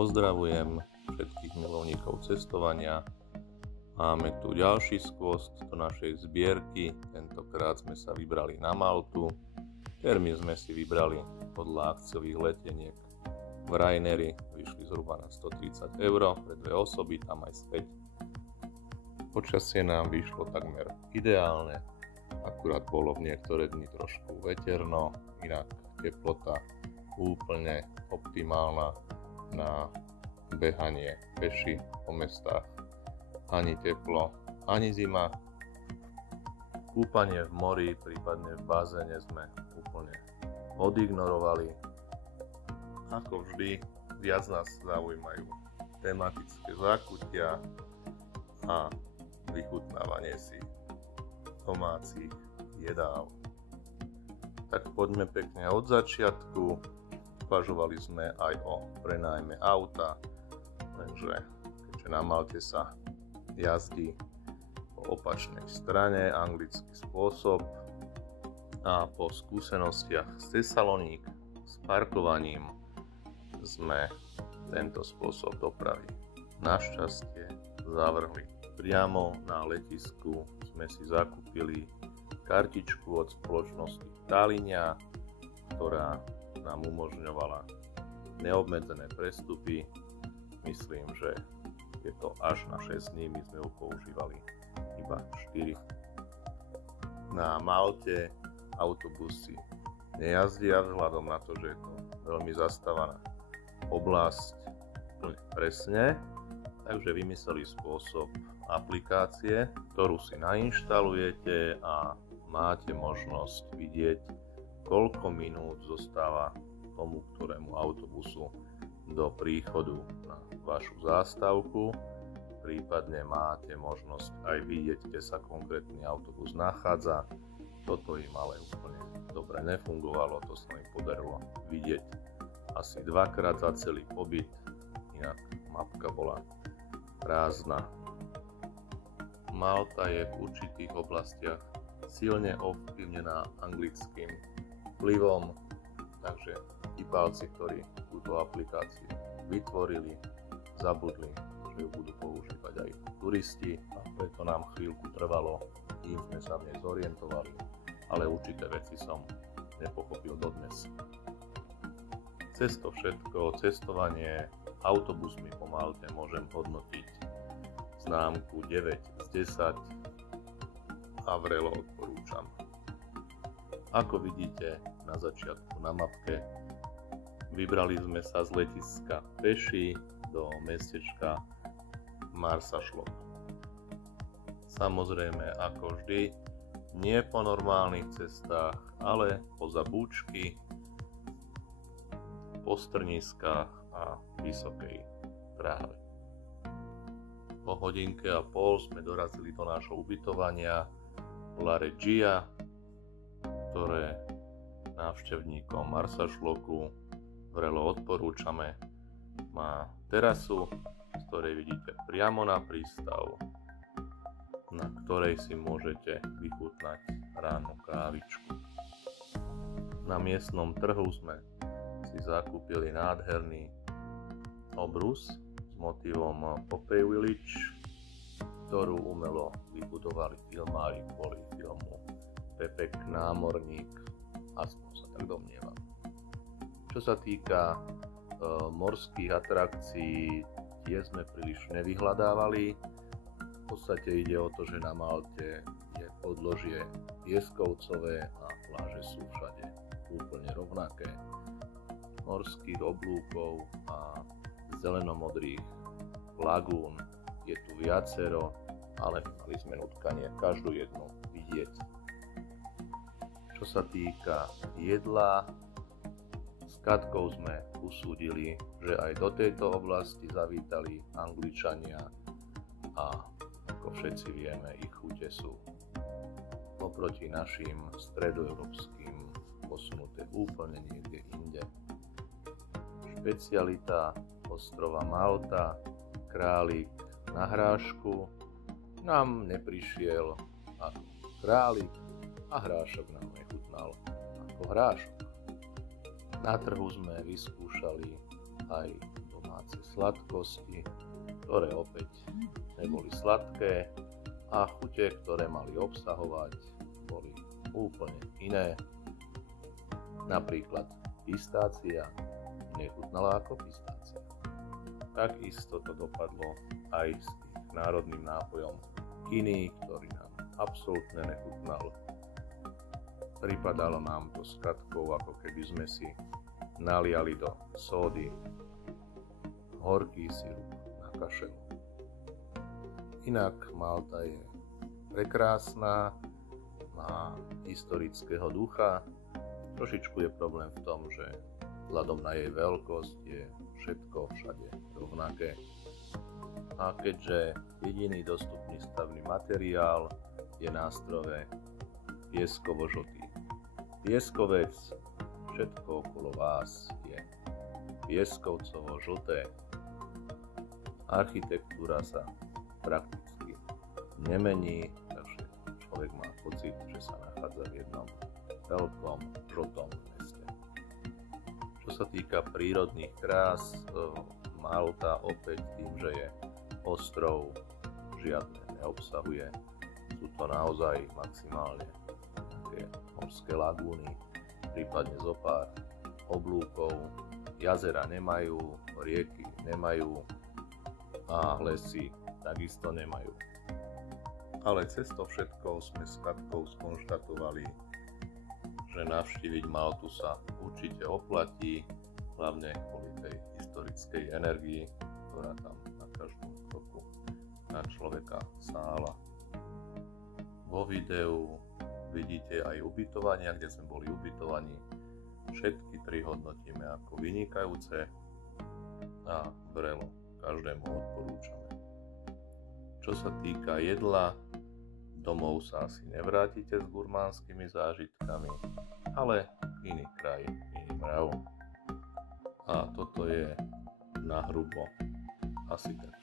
Pozdravujem všetkých milovníkov cestovania. Máme tu ďalší skvost do našej zbierky. Tentokrát sme sa vybrali na Maltu. Termín sme si vybrali podľa akciových leteniek v Rainery. Vyšli zhruba na 130 € pre 2 osoby, tam aj späť. Počasie nám vyšlo takmer ideálne. Akurát bolo v niektoré dni trošku veterno, inak teplota úplne optimálna na behanie peši po mestách. Ani teplo, ani zima. Kúpanie v mori, prípadne v bazéne sme úplne odignorovali. Ako vždy, viac nás zaujímajú tematické zákutia a vychutnávanie si domácich jedál. Tak poďme pekne od začiatku. Uvažovali sme aj o prenájme auta, lenže keďže na Malte sa jazdí po opačnej strane, anglický spôsob, a po skúsenostiach z Thessalonique s parkovaním sme tento spôsob dopravy našťastie zavrhli. Priamo na letisku sme si zakúpili kartičku od spoločnosti Talinia, ktorá nám umožňovala neobmedzené prestupy. Myslím, že je to až na 6 dní, my sme ju používali iba 4. Na Malte autobusy nejazdia vzhľadom na to, že je to veľmi zastávaná oblasť presne, takže vymysleli spôsob aplikácie, ktorú si nainštalujete a máte možnosť vidieť, koľko minút zostáva tomu ktorému autobusu do príchodu na vašu zástavku. Prípadne máte možnosť aj vidieť, kde sa konkrétny autobus nachádza. Toto im ale úplne dobre nefungovalo, to sa im podarilo vidieť asi 2-krát za celý pobyt, inak mapka bola prázdna. Malta je v určitých oblastiach silne ovplyvnená anglickým vplyvom, takže tí palci, ktorí túto aplikáciu vytvorili, zabudli, že ju budú používať aj turisti, a preto nám chvíľku trvalo, kým sme sa v nej zorientovali, ale určité veci som nepochopil dodnes. Cez to všetko cestovanie autobusmi po Malte môžem hodnotiť známku 9 z 10 a vrelo odporúčam. Ako vidíte na začiatku na mapke, vybrali sme sa z letiska peši do mestečka Marsaxlok. Samozrejme, ako vždy, nie po normálnych cestách, ale poza búčky, po strniskách a vysokej tráve. Po hodinke a pol sme dorazili do nášho ubytovania La Regia, ktoré návštevníkom Marsaxloku vrelo odporúčame. Má terasu, z ktorej vidíte priamo na prístav, na ktorej si môžete vychutnať ránu kávičku. Na miestnom trhu sme si zakúpili nádherný obrus s motívom Popeye Village, ktorú umelo vybudovali filmári kvôli filmu Pepek námorník, aspoň sa tak domnievam. Čo sa týka morských atrakcií, tie sme príliš nevyhľadávali. V podstate ide o to, že na Malte je podložie pieskovcové a pláže sú všade úplne rovnaké. Morských oblúkov a zelenomodrých lagún je tu viacero, ale mali sme nutkanie každú jednu vidieť. Čo sa týka jedla, s Katkou sme usúdili, že aj do tejto oblasti zavítali Angličania a ako všetci vieme, ich chute sú oproti našim stredoeurópskym posunuté úplne niekde inde. Špecialita ostrova Malta, králik na hrášku, nám neprišiel ako králik a hrášok nám nechutnal ako hrášok. Na trhu sme vyskúšali aj domáce síce sladkosti, ktoré opäť neboli sladké, a chute, ktoré mali obsahovať, boli úplne iné. Napríklad pistácia nechutnala ako pistácia. Takisto to dopadlo aj s tým národným nápojom Kiny, ktorý nám absolútne nechutnal. Pripadalo nám to s katkou, ako keby sme si naliali do sódy horký sirup na kašelu. Inak Malta je prekrásna, má historického ducha. Trošičku je problém v tom, že vzhľadom na jej veľkosť je všetko všade rovnaké. A keďže jediný dostupný stavný materiál je na ostrove pieskovo-žltý pieskovec, všetko okolo vás je pieskovcovo-žlté. Architektúra sa prakticky nemení, takže človek má pocit, že sa nachádza v jednom veľkom žltom meste. Čo sa týka prírodných krás, Malta opäť tým, že je ostrov, žiadne neobsahuje. Sú to naozaj maximálne také morské lagúny, prípadne zopár oblúkov. Jazera nemajú, rieky nemajú a lesy takisto nemajú. Ale cez to všetko sme s Katkou skonštatovali, že navštíviť Maltu sa určite oplatí, hlavne kvôli tej historickej energii, ktorá tam na každom kroku na človeka sála. Vo videu vidíte aj ubytovania, kde sme boli ubytovaní. Všetky 3 hodnotíme ako vynikajúce a vrelo každému odporúčame. Čo sa týka jedla, domov sa asi nevrátite s gurmánskymi zážitkami, ale iný kraj, iný mrav. A toto je nahrubo asi tak.